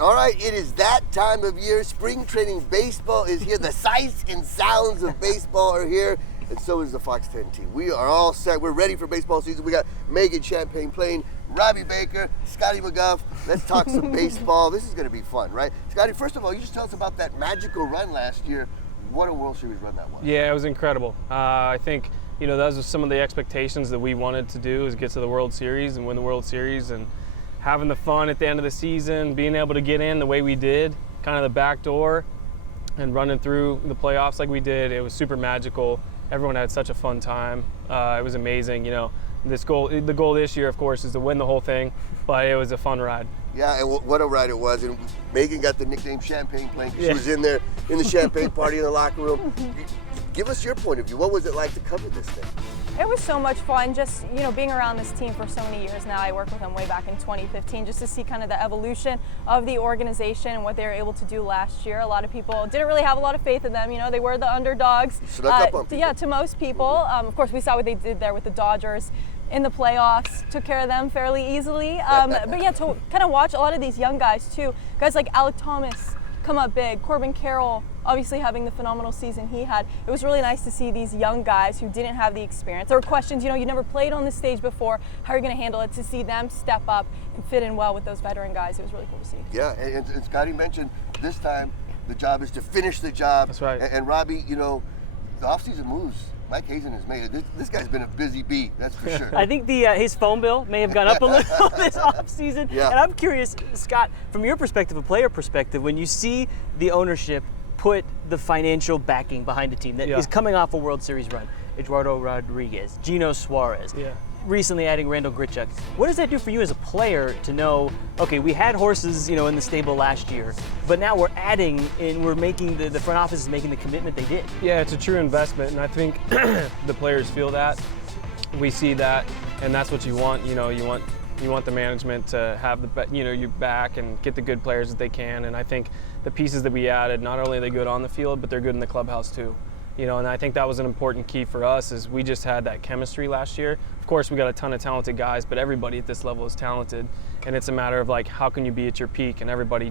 All right, it is that time of year. Spring training baseball is here. The sights and sounds of baseball are here, and so is the Fox 10 team. We are all set. We're ready for baseball season. We got Megan Champagne playing, Robby Baker, Scotty McGough. Let's talk some baseball. This is going to be fun, right? Scotty, first of all, you just tell us about that magical run last year. What a World Series run that was. Yeah, it was incredible. I think, those are some of the expectations that we wanted to do, is get to the World Series and win the World Series, and having the fun at the end of the season, being able to get in the way we did, kind of the back door, and running through the playoffs like we did. It was super magical. Everyone had such a fun time. It was amazing. The goal this year, of course, is to win the whole thing, but it was a fun ride. Yeah, and what a ride it was. And Megan got the nickname Champagne Plane because she was in there in the champagne party in the locker room. Give us your point of view. What was it like to cover this thing? It was so much fun, just being around this team for so many years now. I worked with them way back in 2015, just to see kind of the evolution of the organization and what they were able to do last year. A lot of people didn't really have a lot of faith in them. They were the underdogs. Snuck up on people. Yeah, to most people. Of course, we saw what they did there with the Dodgers in the playoffs, took care of them fairly easily. But yeah, to kind of watch a lot of these young guys too, guys like Alec Thomas come up big, Corbin Carroll obviously having the phenomenal season he had. It was really nice to see these young guys who didn't have the experience. There were questions, you never played on this stage before, how are you going to handle it? To see them step up and fit in well with those veteran guys, it was really cool to see. Yeah, and Scotty mentioned this time the job is to finish the job. That's right. And Robby, the offseason moves Mike Hazen has made. This guy's been a busy bee, that's for sure. I think his phone bill may have gone up a little this offseason. Yeah. And I'm curious, Scott, from your perspective, a player perspective, when you see the ownership put the financial backing behind a team that is coming off a World Series run, Eduardo Rodriguez, Gino Suarez, recently adding Randall Grichuk, what does that do for you as a player to know, okay, we had horses, in the stable last year, but now we're adding and we're making the front office is making the commitment they did? Yeah, it's a true investment, and I think the players feel that. We see that, and that's what you want. You want the management to have your back and get the good players that they can. And I think the pieces that we added, not only are they good on the field, but they're good in the clubhouse too. And I think that was an important key for us, is we just had that chemistry last year. Of course, we got a ton of talented guys, but everybody at this level is talented. And it's a matter of how can you be at your peak? And everybody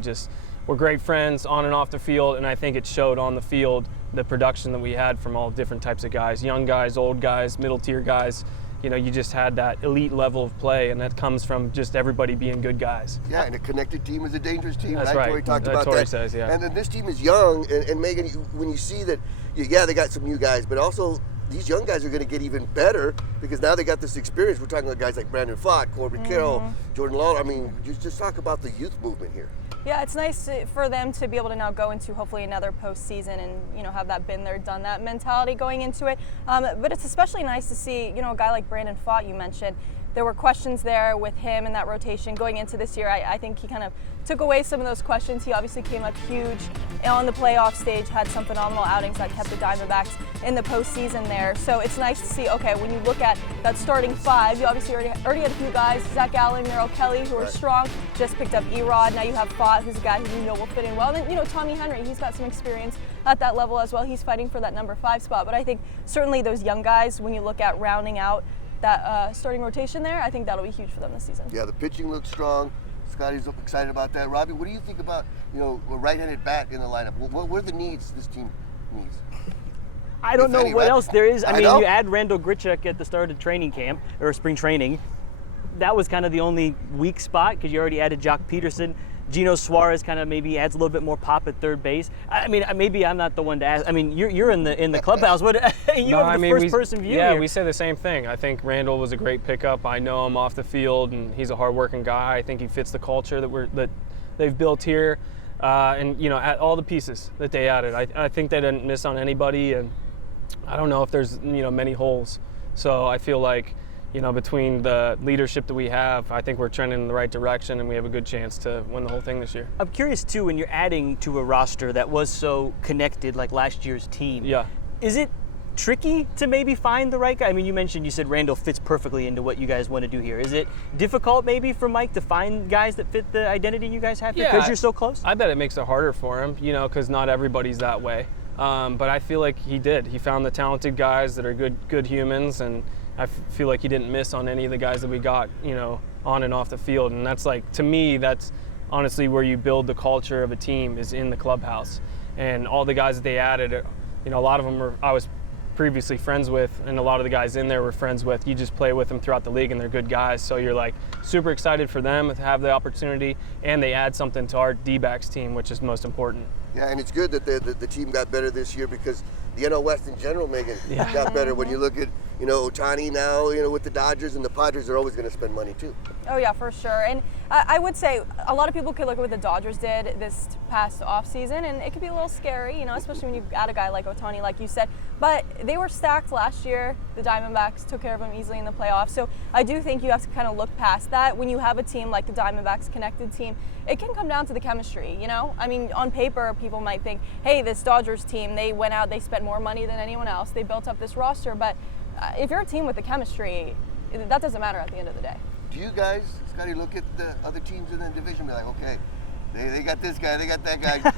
we're great friends on and off the field. And I think it showed on the field, the production that we had from all different types of guys, young guys, old guys, middle tier guys. You just had that elite level of play, and that comes from just everybody being good guys. Yeah, and a connected team is a dangerous team. That's right. Torrey talked about Torrey that. Says, yeah. And then this team is young, and Megan, when you see that, they got some new guys, but also these young guys are going to get even better because now they got this experience. We're talking about guys like Brandon Pfaadt, Corbin Carroll, Jordan Lawler. I mean, just talk about the youth movement here. Yeah, it's nice for them to be able to now go into hopefully another postseason and have that been there, done that mentality going into it. But it's especially nice to see a guy like Brandon Pfaadt, you mentioned. There were questions there with him in that rotation going into this year. I think he kind of took away some of those questions. He obviously came up huge on the playoff stage, had some phenomenal outings that kept the Diamondbacks in the postseason there. So it's nice to see, okay, when you look at that starting five, you obviously already had a few guys, Zach Allen, Merrill Kelly, who are strong, just picked up Erod. Now you have Pfaadt, who's a guy who will fit in well. And then, Tommy Henry, he's got some experience at that level as well. He's fighting for that number 5 spot. But I think certainly those young guys, when you look at rounding out that starting rotation there, I think that'll be huge for them this season. Yeah, the pitching looks strong. Scotty's excited about that. Robby, what do you think about a right-handed bat in the lineup? What are the needs this team needs? I don't know what else there is. I mean, know. You add Randall Grichuk at the start of training camp or spring training. That was kind of the only weak spot because you already added Jock Peterson. Gino Suarez kind of maybe adds a little bit more pop at third base. I mean, maybe I'm not the one to ask. I mean, you're in the clubhouse. What you have the first person view Yeah, here. we say the same thing. I think Randall was a great pickup. I know him off the field, and he's a hardworking guy. I think he fits the culture that they've built here, and at all the pieces that they added. I think they didn't miss on anybody, and I don't know if there's many holes. So I feel like, between the leadership that we have, I think we're trending in the right direction, and we have a good chance to win the whole thing this year. I'm curious, too, when you're adding to a roster that was so connected like last year's team. Yeah. Is it tricky to maybe find the right guy? I mean, you said Randall fits perfectly into what you guys want to do here. Is it difficult maybe for Mike to find guys that fit the identity you guys have here because you're so close? I bet it makes it harder for him, because not everybody's that way. But I feel like he did. He found the talented guys that are good humans, and I feel like he didn't miss on any of the guys that we got, on and off the field. And that's to me, that's honestly where you build the culture of a team is in the clubhouse. And all the guys that they added, you know, a lot of them I was previously friends with, and a lot of the guys in there were friends with. You just play with them throughout the league, and they're good guys. So you're like super excited for them to have the opportunity, and they add something to our D-backs team, which is most important. Yeah, and it's good that the team got better this year, because the NL West in general, Megan, got better. When you look at, you know, Ohtani now, you know, with the Dodgers, and the Padres are always going to spend money too. Oh yeah, for sure. And I would say a lot of people could look at what the Dodgers did this past offseason, and it could be a little scary, you know, especially when you add a guy like Ohtani, like you said. But they were stacked last year. The Diamondbacks took care of them easily in the playoffs. So I do think you have to kind of look past that. When you have a team like the Diamondbacks, connected team, it can come down to the chemistry, you know? I mean, on paper, people might think, hey, this Dodgers team, they went out, they spent more money than anyone else. They built up this roster. But if you're a team with the chemistry, that doesn't matter at the end of the day. Do you guys, Scotty, look at the other teams in the division and be like, okay, they got this guy, they got that guy,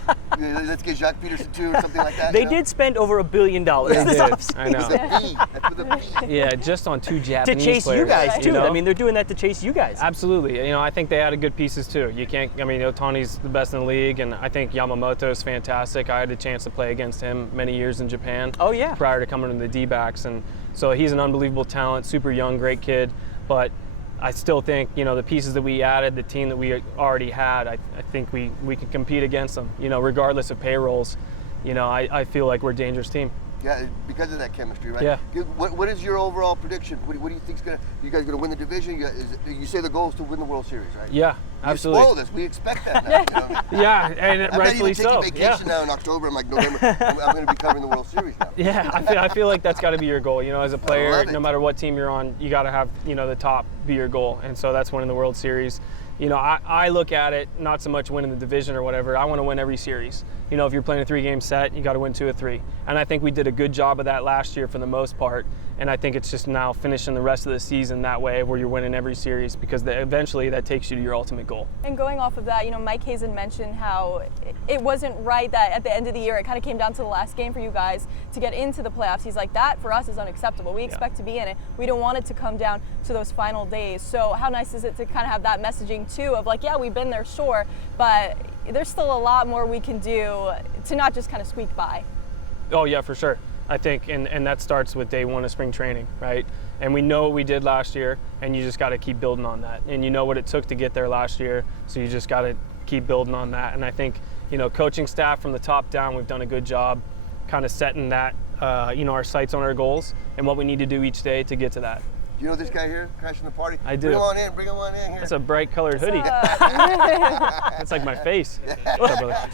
let's get Jacques Peterson too, or something like that? They did spend over $1 billion. They did. I know. That's with a B. Yeah, just on 2 Japanese To chase players, you guys too. You know? I mean, they're doing that to chase you guys. Absolutely. You know, I think they added good pieces too. You can't, I mean, Ohtani's the best in the league, and I think Yamamoto's fantastic. I had a chance to play against him many years in Japan. Oh, yeah. Prior to coming to the D-backs, and so he's an unbelievable talent, super young, great kid. But I still think, you know, the pieces that we added, the team that we already had, I think we can compete against them. You know, regardless of payrolls, you know, I feel like we're a dangerous team. Yeah, because of that chemistry, right? Yeah. What is your overall prediction? What do you think's gonna? You guys gonna win the division? You say the goal is to win the World Series, right? Yeah, absolutely. You spoiled us. We expect that now. You know? Yeah, and I'm rightfully not even so. taking vacation now in October. I'm like November. I'm going to be covering the World Series now. Yeah, I feel like that's got to be your goal. You know, as a player, love it. no matter what team you're on, you got to have, you know, the top be your goal, and so that's winning the World Series. You know, I look at it not so much winning the division or whatever. I want to win every series. You know, if you're playing a 3-game set, you got to win 2 of 3. And I think we did a good job of that last year for the most part. And I think it's just now finishing the rest of the season that way, where you're winning every series, because eventually that takes you to your ultimate goal. And going off of that, you know, Mike Hazen mentioned how it wasn't right that at the end of the year it kind of came down to the last game for you guys to get into the playoffs. He's like, that for us is unacceptable. We expect to be in it. We don't want it to come down to those final days. So how nice is it to kind of have that messaging too of like, yeah, we've been there, sure, but there's still a lot more we can do to not just kind of squeak by. Oh yeah, for sure. I think, and that starts with day 1 of spring training, right? And we know what we did last year, and you just got to keep building on that. And you know what it took to get there last year, so you just got to keep building on that. And I think, you know, coaching staff from the top down, we've done a good job kind of setting that, you know, our sights on our goals and what we need to do each day to get to that. You know this guy here, crashing the party? I do. Bring him on in, bring him on in here. It's a bright colored hoodie. It's like my face. What's up, brother?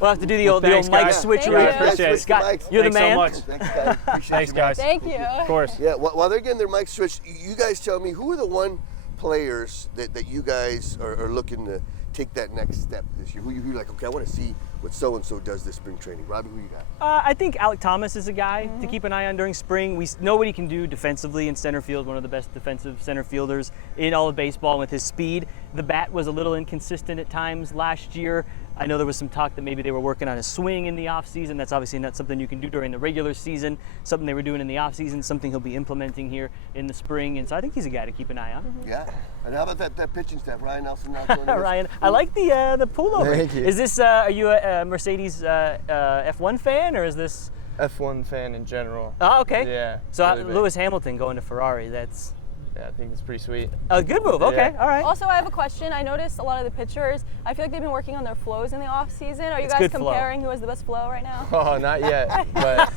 We'll have to do the old Thanks, mic guys. switcheroo. Thank you. I appreciate it. Scott, you're Thanks the man. so much. Thanks, guys. Appreciate Thanks, you, man. guys. Thank you. Of course. Yeah, while they're getting their mics switched, you guys tell me, who are the one players that you guys are looking to take that next step this year? Who you're like, okay, I want to see what so-and-so does this spring training. Robby, who you got? I think Alec Thomas is a guy to keep an eye on during spring. We know what he can do defensively in center field, one of the best defensive center fielders in all of baseball with his speed. The bat was a little inconsistent at times last year. I know there was some talk that maybe they were working on his swing in the offseason. That's obviously not something you can do during the regular season, something they were doing in the offseason, something he'll be implementing here in the spring. And so I think he's a guy to keep an eye on. Yeah. And how about that pitching staff? Ryne Nelson. Ryan, I like the pullover. Thank you. Is this, are you a Mercedes F1 fan, or is this? F1 fan in general. Oh, okay. Yeah. So really big. Lewis Hamilton going to Ferrari, that's Yeah, I think it's pretty sweet. a good move. Okay, Yeah. all right. Also, I have a question. I noticed a lot of the pitchers, I feel like they've been working on their flows in the off season. Are you It's guys good flow. comparing who has the best flow right now? Oh, not yet, but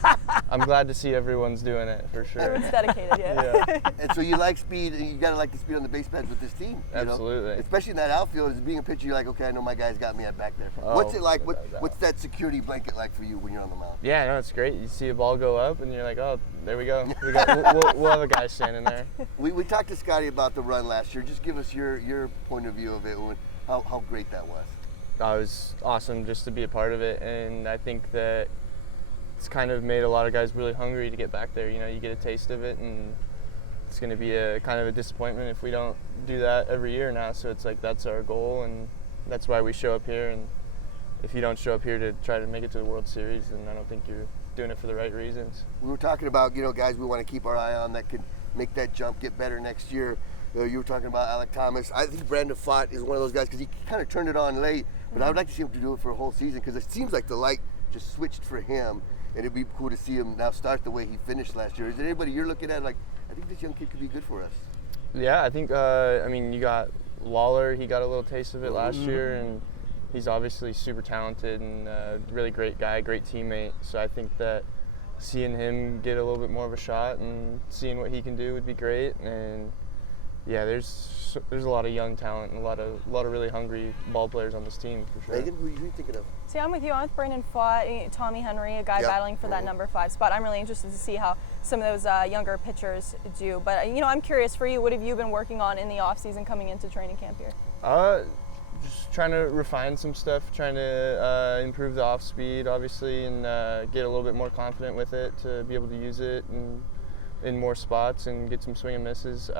I'm glad to see everyone's doing it for sure. Everyone's dedicated, Yeah. And so you like speed, and you got to like the speed on the base pads with this team. You know? Absolutely. Especially in that outfield, as being a pitcher, you're like, okay, I know my guy's got me at back there. Oh, What's it like? without a doubt. What's that security blanket like for you when you're on the mound? Yeah, no, it's great. You see a ball go up, and you're like, oh, there we go. We'll have a guy standing there. We talked to Scotty about the run last year. Just give us your point of view of it, how great that was. It was awesome just to be a part of it, and I think that it's kind of made a lot of guys really hungry to get back there. You know, you get a taste of it, and it's going to be a kind of a disappointment if we don't do that every year now. So it's like that's our goal, and that's why we show up here. And if you don't show up here to try to make it to the World Series, then I don't think you're doing it for the right reasons. We were talking about, guys we want to keep our eye on that could make that jump, get better next year. You were talking about Alec Thomas. I think Brandon Pfaadt is one of those guys because he kind of turned it on late, but I would like to see him to do it for a whole season because it seems like the light just switched for him, and it'd be cool to see him now start the way he finished last year. Is there anybody you're looking at like, I think this young kid could be good for us? Yeah, I think, I mean, you got Lawler, he got a little taste of it last year, and he's obviously super talented and a really great guy, great teammate. So I think that seeing him get a little bit more of a shot and seeing what he can do would be great. And yeah, there's a lot of young talent and a lot of really hungry ball players on this team for sure. Megan, who are you thinking of? See, I'm with you. I'm with Brandon Pfaadt, Tommy Henry, a guy battling for that number 5 spot. I'm really interested to see how some of those younger pitchers do. But you know, I'm curious for you. What have you been working on in the off season coming into training camp here? Just trying to refine some stuff, trying to improve the off speed, obviously, and get a little bit more confident with it to be able to use it in more spots and get some swing and misses.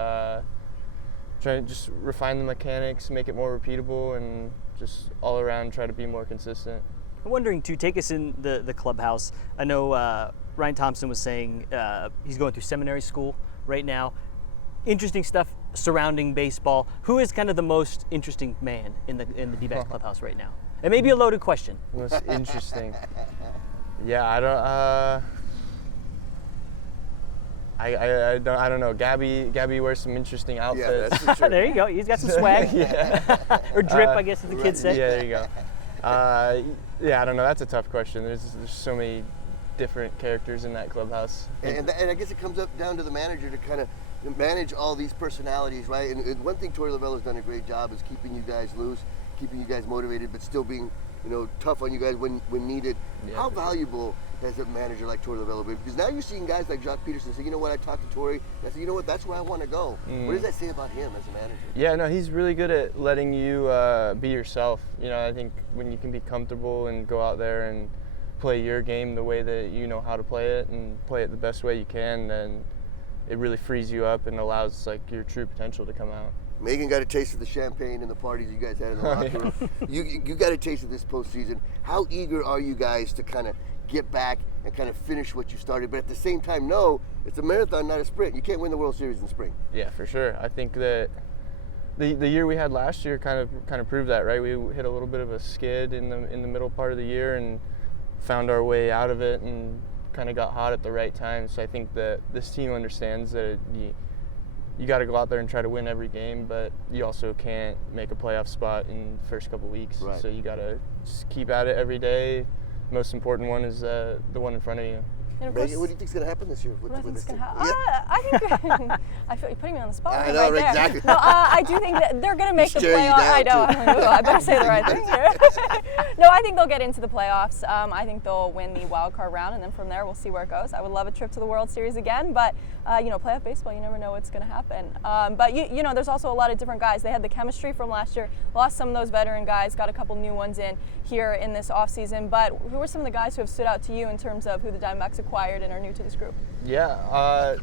Trying to just refine the mechanics, make it more repeatable, and just all around try to be more consistent. I'm wondering, to take us in the clubhouse, I know Ryne Thompson was saying he's going through seminary school right now. Interesting stuff surrounding baseball. Who is kind of the most interesting man in the D-backs clubhouse right now? It may be a loaded question. Most interesting. Yeah, I don't know. Gabby wears some interesting outfits. Yeah, that's for sure. There you go. He's got some swag. Or drip, I guess, as the kids say. Yeah, there you go. Yeah, I don't know. That's a tough question. There's so many different characters in that clubhouse. And I guess it comes up down to the manager to kind of manage all these personalities, right? And one thing Torey Lavella's done a great job is keeping you guys loose, keeping you guys motivated, but still being, tough on you guys when needed. Yeah, How valuable has a manager like Torey Lavella been? Because now you're seeing guys like Jock Peterson say, you know what, I talked to Torey, and I said, you know what, that's where I want to go. What does that say about him as a manager? Yeah, no, he's really good at letting you be yourself. I think when you can be comfortable and go out there and play your game the way that you know how to play it and play it the best way you can, then it really frees you up and allows your true potential to come out. Megan got a taste of the champagne and the parties you guys had in the locker room. You got a taste of this postseason. How eager are you guys to kind of get back and kind of finish what you started? But at the same time, no, it's a marathon, not a sprint. You can't win the World Series in spring. Yeah, for sure. I think that the year we had last year kind of proved that, right? We hit a little bit of a skid in the middle part of the year and found our way out of it and kind of got hot at the right time. So I think that this team understands that you got to go out there and try to win every game, but you also can't make a playoff spot in the first couple weeks. Right. So you got to just keep at it every day. The most important one is the one in front of you. And of Megan, course, what do you think's going to happen this year? what do I think's this going to team? happen? Yeah. I think I feel you're putting me on the spot I right know, there. exactly. No, I do think that they're going to make the staring you playoffs. down, I know. too. I'm like, I better say the right thing here. No, I think they'll get into the playoffs. I think they'll win the wild card round, and then from there we'll see where it goes. I would love a trip to the World Series again, but playoff baseball, you never know what's going to happen. But you know, there's also a lot of different guys. They had the chemistry from last year, lost some of those veteran guys, got a couple new ones in here in this offseason. But who are some of the guys who have stood out to you in terms of who the Diamondbacks acquired and are new to this group? Yeah,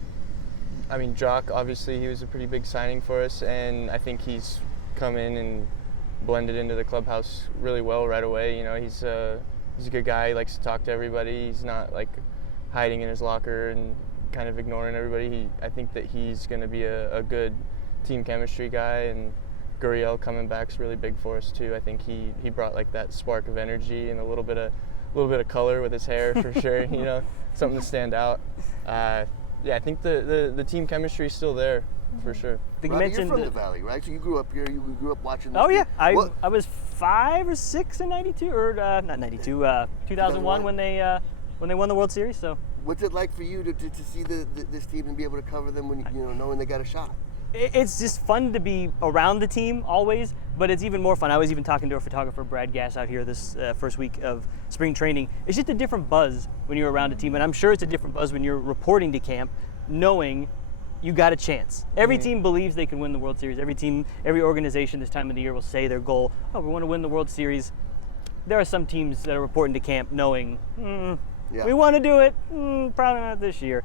I mean, Jock, obviously, he was a pretty big signing for us, and I think he's come in and blended into the clubhouse really well right away. He's a good guy. He likes to talk to everybody. He's not hiding in his locker and kind of ignoring everybody. I think that he's going to be a good team chemistry guy, and Gurriel coming back's really big for us too. I think he brought that spark of energy and a little bit of color with his hair for sure. Something to stand out. Yeah, I think the team chemistry is still there for sure. Robby, you're from the Valley, right? So you grew up here. You grew up watching this. Oh yeah, team. I was 5 or 6 in '92, or not '92, 2001 when they won the World Series. So what's it like for you to see this team and be able to cover them when knowing they got a shot? It's just fun to be around the team always, but it's even more fun. I was even talking to our photographer, Brad Gass, out here this first week of spring training. It's just a different buzz when you're around a team, and I'm sure it's a different buzz when you're reporting to camp, knowing you got a chance. Every team believes they can win the World Series. Every team, every organization this time of the year will say their goal, we want to win the World Series. There are some teams that are reporting to camp knowing, we want to do it, probably not this year.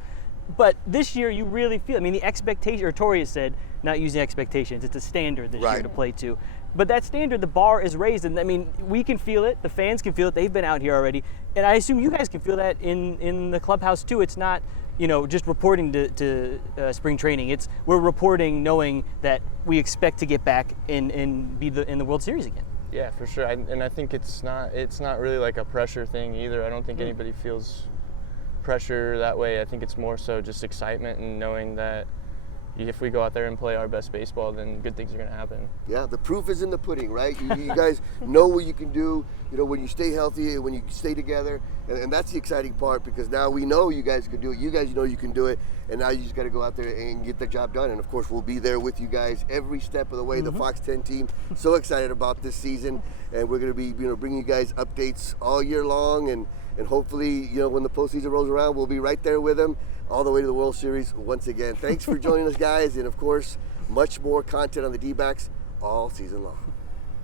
But this year, you really feel, the expectation, or Torey has said, not using expectations, it's a standard this year to play to. But that standard, the bar is raised, and we can feel it, the fans can feel it, they've been out here already, and I assume you guys can feel that in the clubhouse too. It's not, just reporting to spring training. We're reporting knowing that we expect to get back and be in the World Series again. Yeah, for sure. And I think it's not really like a pressure thing either. I don't think anybody feels pressure that way. I think it's more so just excitement and knowing that if we go out there and play our best baseball, then good things are going to happen. Yeah, the proof is in the pudding, right? You guys know what you can do, when you stay healthy, when you stay together. And that's the exciting part, because now we know you guys can do it. You guys know you can do it. And now you just got to go out there and get the job done. And, of course, we'll be there with you guys every step of the way. The Fox 10 team, so excited about this season. And we're going to be, bringing you guys updates all year long. And hopefully, when the postseason rolls around, we'll be right there with them all the way to the World Series once again. Thanks for joining us, guys. And, of course, much more content on the D-backs all season long.